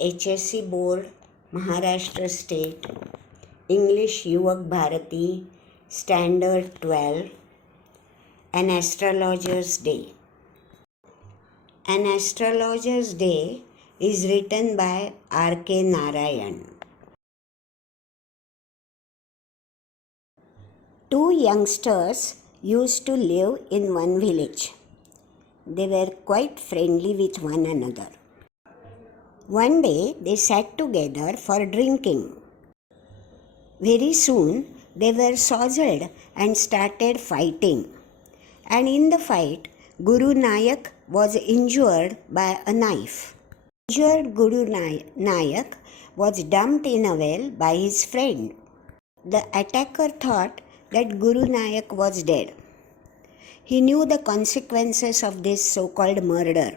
HSC Board, Maharashtra State, English Yuvakbharati Standard 12, An Astrologer's Day. An Astrologer's Day is written by R.K. Narayan. Two youngsters used to live in one village. They were quite friendly with one another. One day they sat together for drinking. Very soon they were soiled and started fighting. And in the fight, Guru Nayak was injured by a knife. Injured Guru Nayak was dumped in a well by his friend. The attacker thought that Guru Nayak was dead. He knew the consequences of this so-called murder,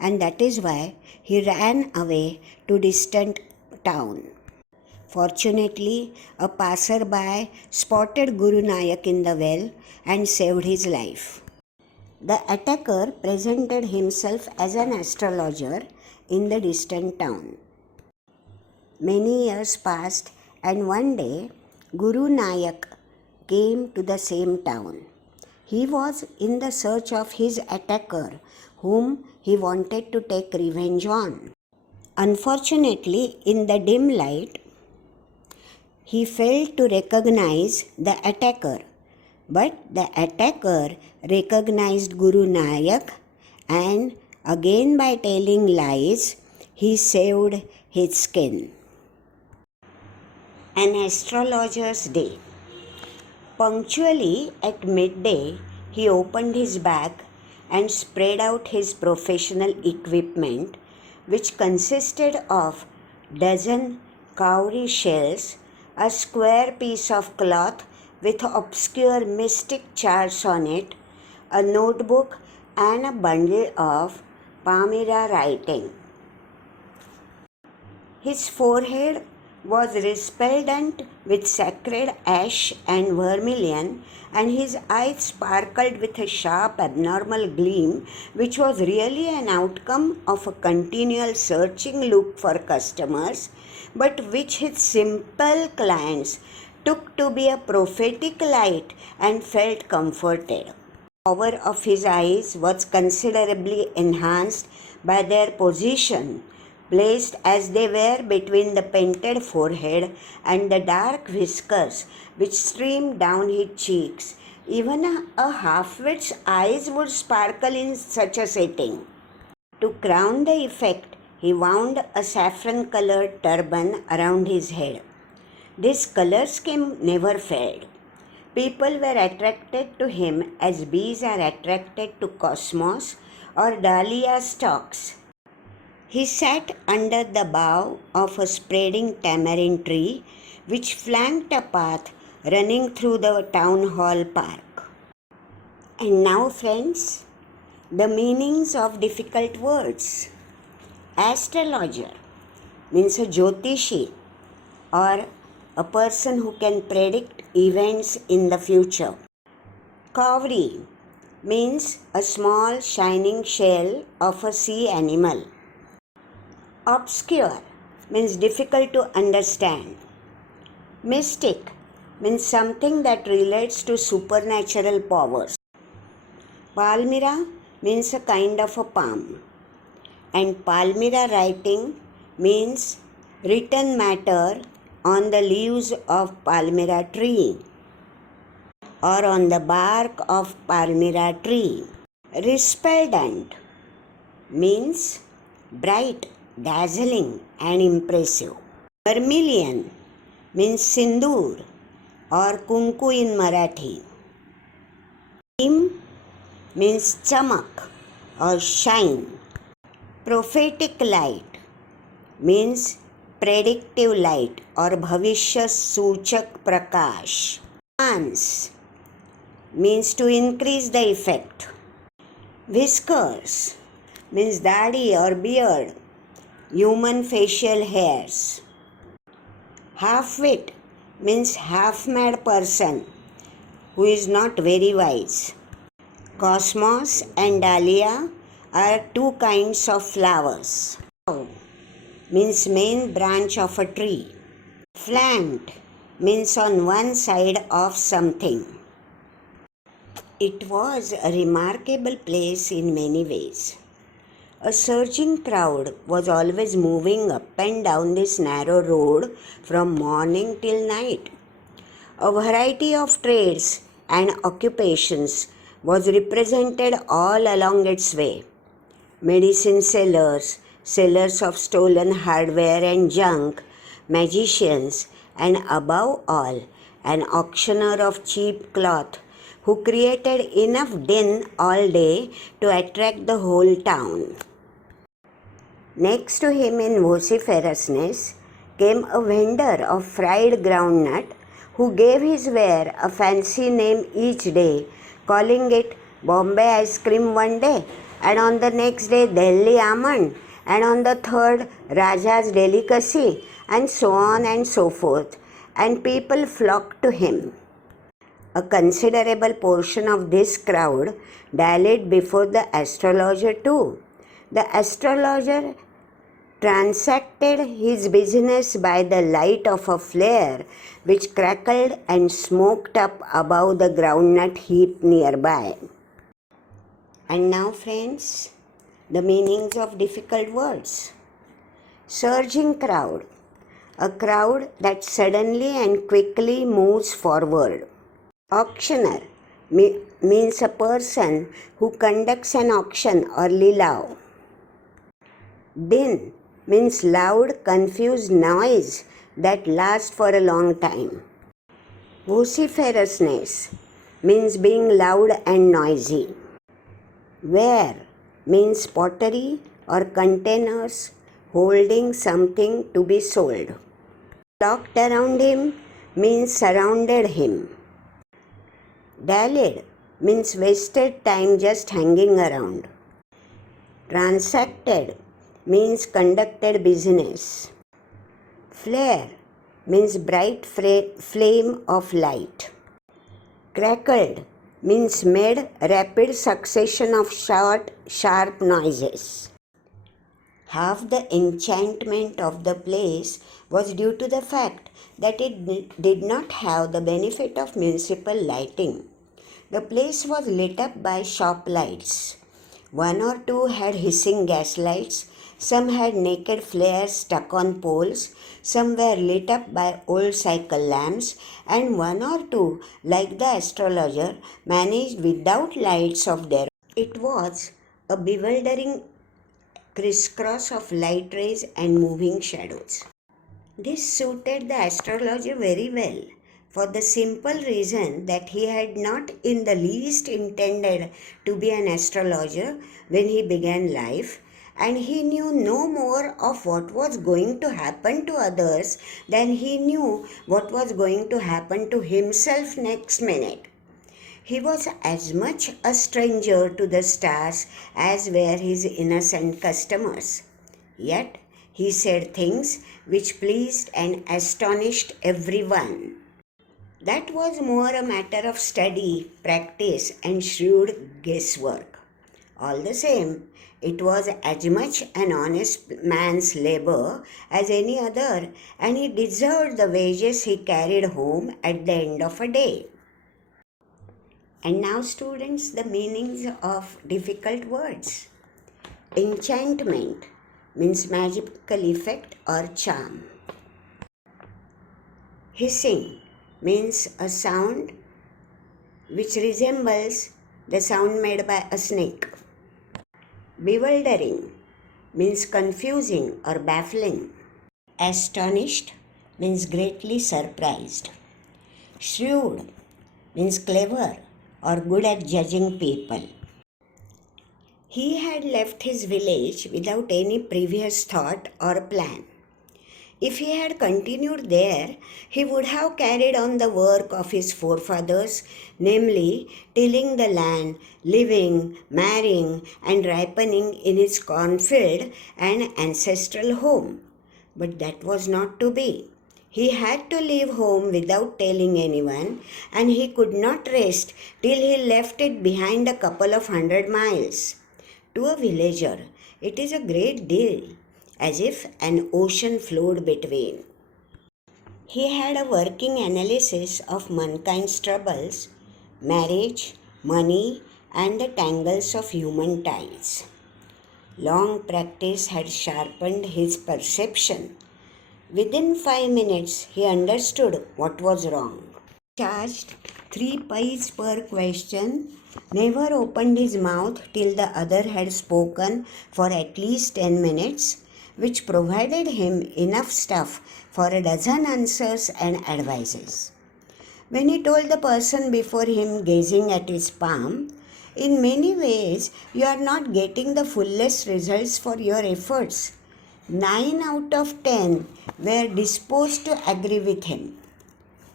and that is why he ran away to distant town. Fortunately, a passerby spotted Guru Nayak in the well and saved his life. The attacker presented himself as an astrologer in the distant town. Many years passed, and one day Guru Nayak came to the same town. He was in the search of his attacker, whom he wanted to take revenge on. Unfortunately, in the dim light, he failed to recognize the attacker, but the attacker recognized Guru Nayak, and again by telling lies, he saved his skin. An Astrologer's Day. Punctually at midday, he opened his bag and spread out his professional equipment, which consisted of dozen cowrie shells, a square piece of cloth with obscure mystic charts on it, a notebook, and a bundle of Palmyra writing. His forehead was resplendent with sacred ash and vermilion, and his eyes sparkled with a sharp abnormal gleam, which was really an outcome of a continual searching look for customers, but which his simple clients took to be a prophetic light and felt comforted. The power of his eyes was considerably enhanced by their position, placed as they were between the painted forehead and the dark whiskers which streamed down his cheeks. Even a half-wit's eyes would sparkle in such a setting. To crown the effect, he wound a saffron-colored turban around his head. This color scheme never failed. People were attracted to him as bees are attracted to cosmos or dahlia stalks. He sat under the bough of a spreading tamarind tree which flanked a path running through the town hall park. And now, friends, the meanings of difficult words. Astrologer means a jyotishi, or a person who can predict events in the future. Cowrie means a small shining shell of a sea animal. Obscure means difficult to understand. Mystic means something that relates to supernatural powers. Palmyra means a kind of a palm. And Palmyra writing means written matter on the leaves of Palmyra tree or on the bark of Palmyra tree. Resplendent means bright, dazzling and impressive. Vermilion means sindoor or kunku in Marathi. Gleam means chamak or shine. Prophetic light means predictive light or bhavishya suchak prakash. Enhance means to increase the effect. Whiskers means dadi or beard, human facial hairs. Half-wit means half-mad person who is not very wise. Cosmos and dahlia are two kinds of flowers. means main branch of a tree. Flanked means on one side of something. It was a remarkable place in many ways. A surging crowd was always moving up and down this narrow road from morning till night. A variety of trades and occupations was represented all along its way. Medicine sellers, sellers of stolen hardware and junk, magicians, and above all, an auctioneer of cheap cloth who created enough din all day to attract the whole town. Next to him in vociferousness came a vendor of fried groundnut who gave his ware a fancy name each day, calling it Bombay ice cream one day, and on the next day Delhi almond, and on the third Raja's delicacy, and so on and so forth, and people flocked to him. A considerable portion of this crowd dallied before the astrologer too. The astrologer transacted his business by the light of a flare which crackled and smoked up above the groundnut heap nearby. And now, friends, the meanings of difficult words. Surging crowd, a crowd that suddenly and quickly moves forward. Auctioneer means a person who conducts an auction or lilav. Din means loud, confused noise that lasts for a long time. Vociferousness means being loud and noisy. Ware means pottery or containers holding something to be sold. Flocked around him means surrounded him. Dallied means wasted time just hanging around. Transacted means conducted business. Flare means bright flame of light. Crackled means made rapid succession of short, sharp noises. Half the enchantment of the place was due to the fact that it did not have the benefit of municipal lighting. The place was lit up by shop lights. One or two had hissing gas lights, some had naked flares stuck on poles, some were lit up by old cycle lamps, and one or two, like the astrologer, managed without lights of their own. It was a bewildering crisscross of light rays and moving shadows. This suited the astrologer very well, for the simple reason that he had not in the least intended to be an astrologer when he began life, and he knew no more of what was going to happen to others than he knew what was going to happen to himself next minute. He was as much a stranger to the stars as were his innocent customers. Yet he said things which pleased and astonished everyone. That was more a matter of study, practice, and shrewd guesswork. All the same, it was as much an honest man's labor as any other, and he deserved the wages he carried home at the end of a day. And now, students, the meanings of difficult words. Enchantment means magical effect or charm. Hissing means a sound which resembles the sound made by a snake. Bewildering means confusing or baffling. Astonished means greatly surprised. Shrewd means clever or good at judging people. He had left his village without any previous thought or plan. If he had continued there, he would have carried on the work of his forefathers, namely, tilling the land, living, marrying, and ripening in his cornfield and ancestral home. But that was not to be. He had to leave home without telling anyone, and he could not rest till he left it behind a couple of 100 miles. To a villager, it is a great deal, as if an ocean flowed between. He had a working analysis of mankind's troubles, marriage, money, and the tangles of human ties. Long practice had sharpened his perception. Within 5 minutes, he understood what was wrong. Charged 3 pies per question, never opened his mouth till the other had spoken for at least 10 minutes, which provided him enough stuff for a dozen answers and advices. When he told the person before him, gazing at his palm, in many ways you are not getting the fullest results for your efforts. 9 out of 10 were disposed to agree with him.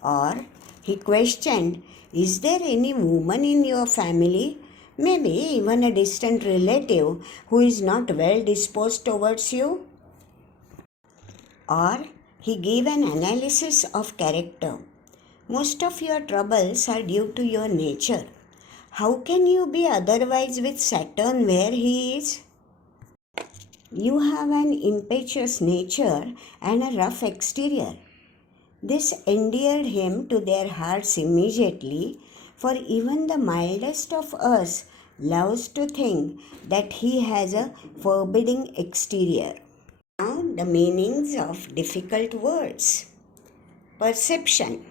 Or he questioned, is there any woman in your family, maybe even a distant relative, who is not well disposed towards you? Or he gave an analysis of character. Most of your troubles are due to your nature. How can you be otherwise with Saturn where he is? You have an impetuous nature and a rough exterior. This endeared him to their hearts immediately, for even the mildest of us loves to think that he has a forbidding exterior. Now, the meanings of difficult words. Perception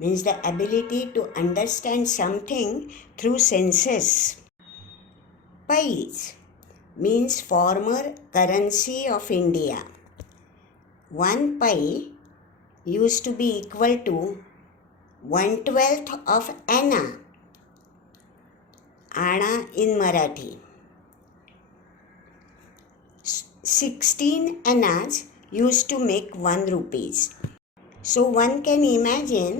means the ability to understand something through senses. Pies means former currency of India. 1 pie used to be equal to 1/12 of anna. Anna in Marathi. 16 annas used to make 1 rupees. So one can imagine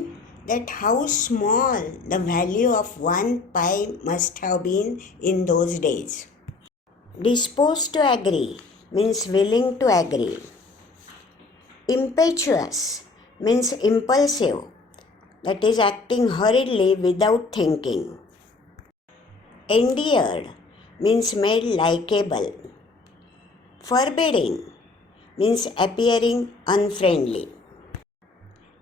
that how small the value of 1 pie must have been in those days. Disposed to agree means willing to agree. Impetuous means impulsive, that is acting hurriedly without thinking. Endeared means made likable. Forbidding means appearing unfriendly.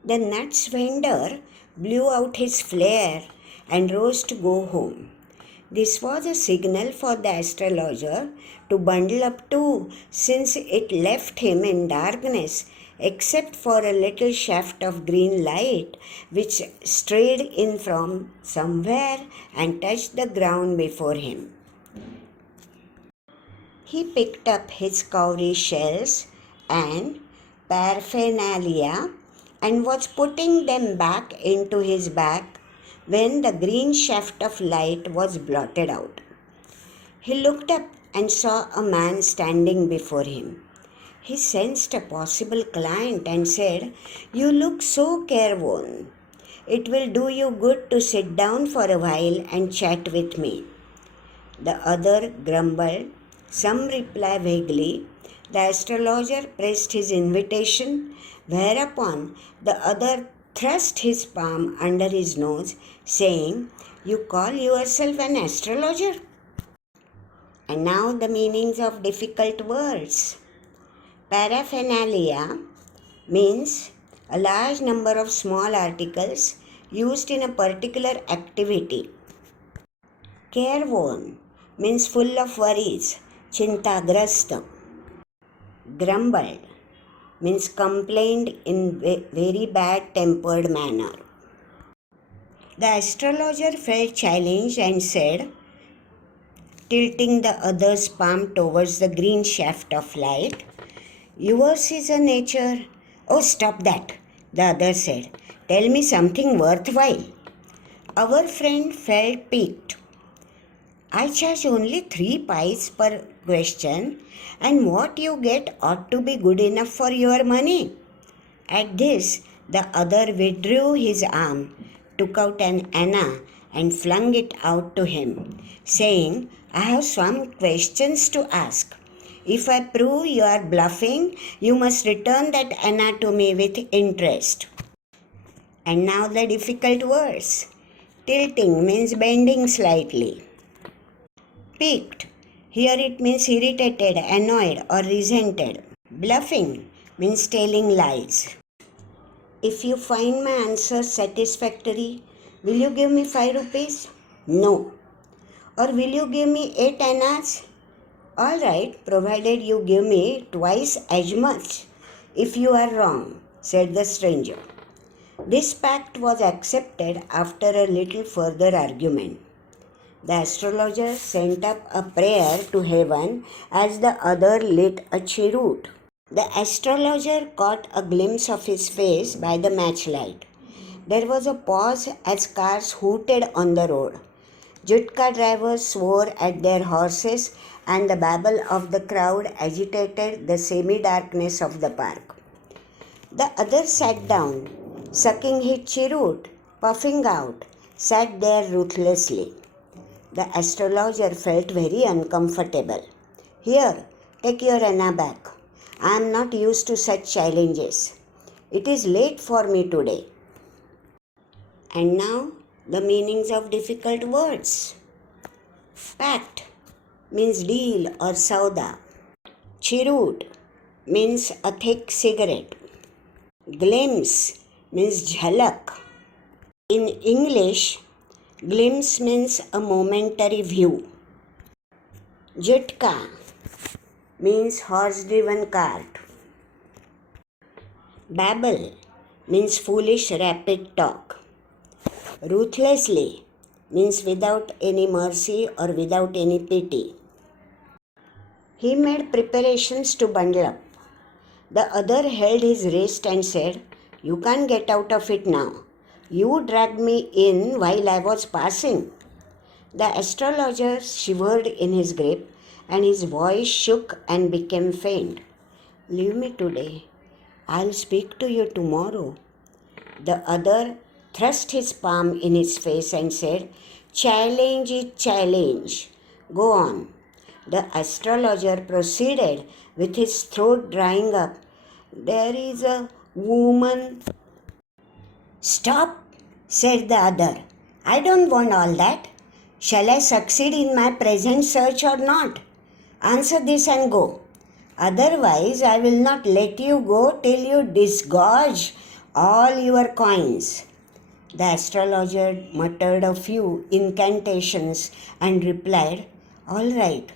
The nuts vendor blew out his flare and rose to go home. This was a signal for the astrologer to bundle up too, since it left him in darkness except for a little shaft of green light which strayed in from somewhere and touched the ground before him. He picked up his cowrie shells and paraphernalia and was putting them back into his bag when the green shaft of light was blotted out. He looked up and saw a man standing before him. He sensed a possible client and said, "You look so careworn. It will do you good to sit down for a while and chat with me." The other grumbled some reply vaguely. The astrologer pressed his invitation, whereupon the other thrust his palm under his nose, saying, "You call yourself an astrologer?" And now the meanings of difficult words. Paraphernalia means a large number of small articles used in a particular activity. Careworn means full of worries, chintagrasta. Grumbled means complained in very bad-tempered manner. The astrologer felt challenged and said, tilting the other's palm towards the green shaft of light, "Yours is a nature." "Oh, stop that," the other said. "Tell me something worthwhile." Our friend felt piqued. "I charge only 3 pies per question, and what you get ought to be good enough for your money." At this, the other withdrew his arm, took out an anna, and flung it out to him, saying, "I have some questions to ask. If I prove you are bluffing, you must return that anna to me with interest." And now the difficult words. Tilting means bending slightly. Piqued, here it means irritated, annoyed, or resented. Bluffing means telling lies. If you find my answer satisfactory, will you give me 5 rupees? No. Or will you give me 8 annas? All right, provided you give me twice as much. If you are wrong, said the stranger. This pact was accepted after a little further argument. The astrologer sent up a prayer to heaven as the other lit a cheroot. The astrologer caught a glimpse of his face by the matchlight. There was a pause as cars hooted on the road. Jutka drivers swore at their horses, and the babble of the crowd agitated the semi-darkness of the park. The other sat down, sucking his cheroot, puffing out, sat there ruthlessly. The astrologer felt very uncomfortable. Here, take your Anna back. I am not used to such challenges. It is late for me today. And now, the meanings of difficult words. Pact means deal or sauda. Cheroot means a thick cigarette. Glimpse means jhalak. In English, glimpse means a momentary view. Jitka means horse-driven cart. Babble means foolish rapid talk. Ruthlessly means without any mercy or without any pity. He made preparations to bundle up. The other held his wrist and said, "You can't get out of it now. You dragged me in while I was passing." The astrologer shivered in his grip, and his voice shook and became faint. "Leave me today. I'll speak to you tomorrow." The other thrust his palm in his face and said, "Challenge is challenge. Go on." The astrologer proceeded with his throat drying up. "There is a woman." "Stop," said the other. "I don't want all that. Shall I succeed in my present search or not? Answer this and go. Otherwise, I will not let you go till you disgorge all your coins." The astrologer muttered a few incantations and replied, "All right,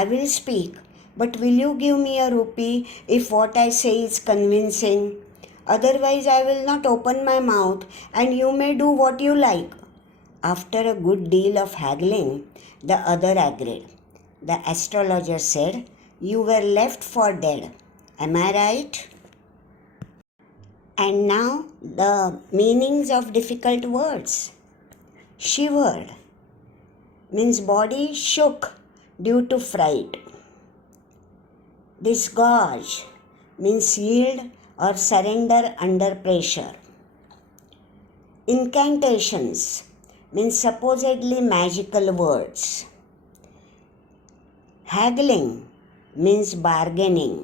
I will speak, but will you give me a rupee if what I say is convincing? Otherwise, I will not open my mouth, and you may do what you like." After a good deal of haggling, the other agreed. The astrologer said, "You were left for dead. Am I right?" And now the meanings of difficult words. Shivered means body shook due to fright. Disgorge means yield or surrender under pressure. Incantations means supposedly magical words. Haggling means bargaining.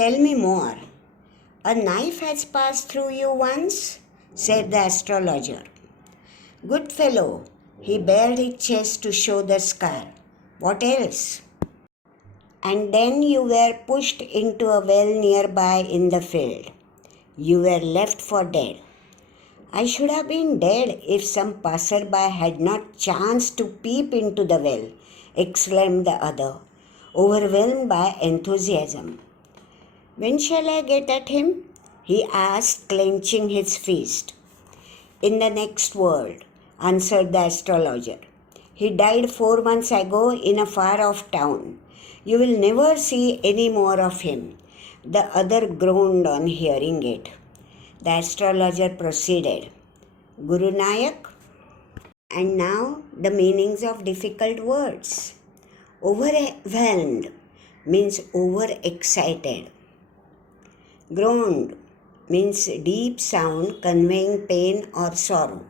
Tell me more. "A knife has passed through you once," said the astrologer. "Good fellow." He bared his chest to show the scar. "What else?" "And then you were pushed into a well nearby in the field. You were left for dead." "I should have been dead if some passerby had not chanced to peep into the well," exclaimed the other, overwhelmed by enthusiasm. "When shall I get at him?" he asked, clenching his fist. "In the next world," answered the astrologer. "He died 4 months ago in a far-off town. You will never see any more of him." The other groaned on hearing it. The astrologer proceeded. Guru Nayak. And now the meanings of difficult words. Overwhelmed means overexcited. Groaned means deep sound conveying pain or sorrow.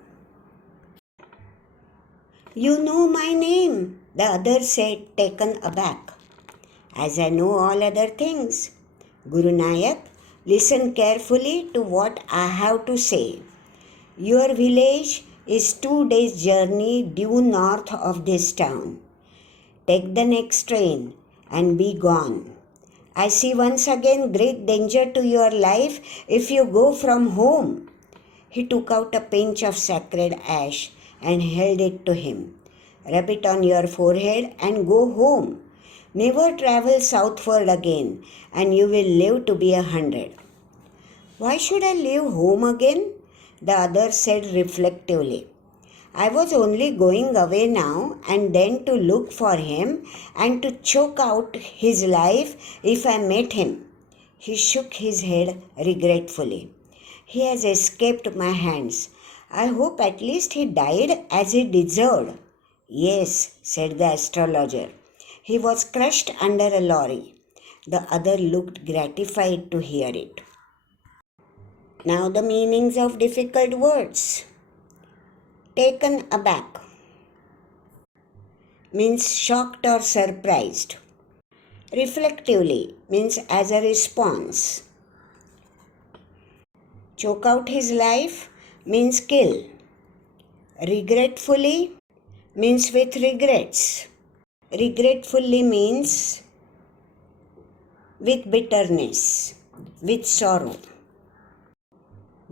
"You know my name," the other said, taken aback. "As I know all other things." "Guru Nayak, listen carefully to what I have to say. Your village is 2 days' journey due north of this town. Take the next train and be gone. I see once again great danger to your life if you go from home. He took out a pinch of sacred ash and held it to him. Rub it on your forehead and go home. Never travel southward again, and you will live to be 100. Why should I leave home again? The other said reflectively. I was only going away now and then to look for him and to choke out his life if I met him. He shook his head regretfully. He has escaped my hands. I hope at least he died as he deserved. Yes, said the astrologer. He was crushed under a lorry. The other looked gratified to hear it. Now the meanings of difficult words. Taken aback means shocked or surprised. Reflectively means as a response. Choke out his life means kill. Regretfully means with regrets. Regretfully means with bitterness, with sorrow.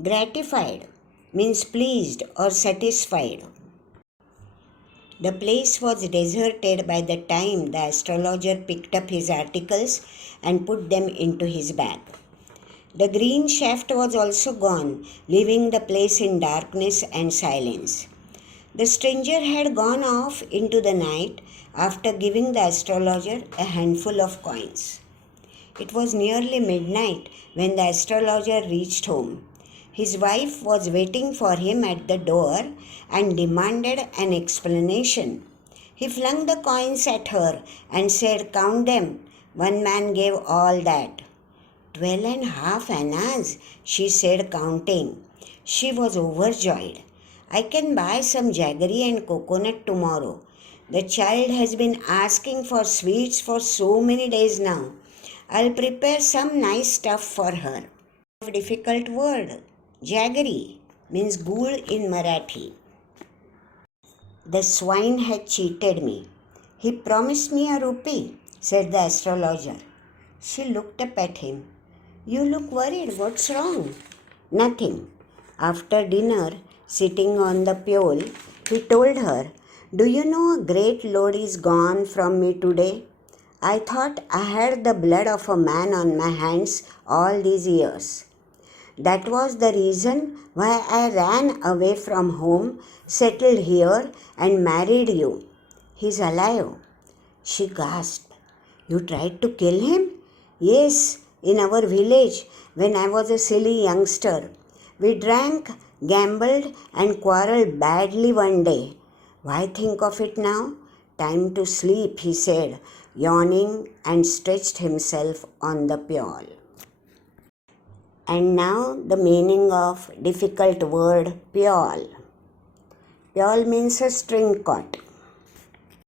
Gratified means pleased or satisfied. The place was deserted by the time the astrologer picked up his articles and put them into his bag. The green shaft was also gone, leaving the place in darkness and silence. The stranger had gone off into the night after giving the astrologer a handful of coins. It was nearly midnight when the astrologer reached home. His wife was waiting for him at the door and demanded an explanation. He flung the coins at her and said, "Count them." One man gave all that. 12.5 annas, she said, counting. She was overjoyed. I can buy some jaggery and coconut tomorrow. The child has been asking for sweets for so many days now. I'll prepare some nice stuff for her. A difficult word. Jaggery means ghoul in Marathi. The swine had cheated me. He promised me a rupee, said the astrologer. She looked up at him. You look worried. What's wrong? Nothing. After dinner, sitting on the pole, he told her, Do you know a great load is gone from me today? I thought I had the blood of a man on my hands all these years. That was the reason why I ran away from home, settled here, and married you. He's alive. She gasped. You tried to kill him? Yes, in our village when I was a silly youngster. We drank, gambled, and quarreled badly one day. Why think of it now? Time to sleep, he said, yawning, and stretched himself on the pole. And now the meaning of difficult word pole. Pole means a string cord.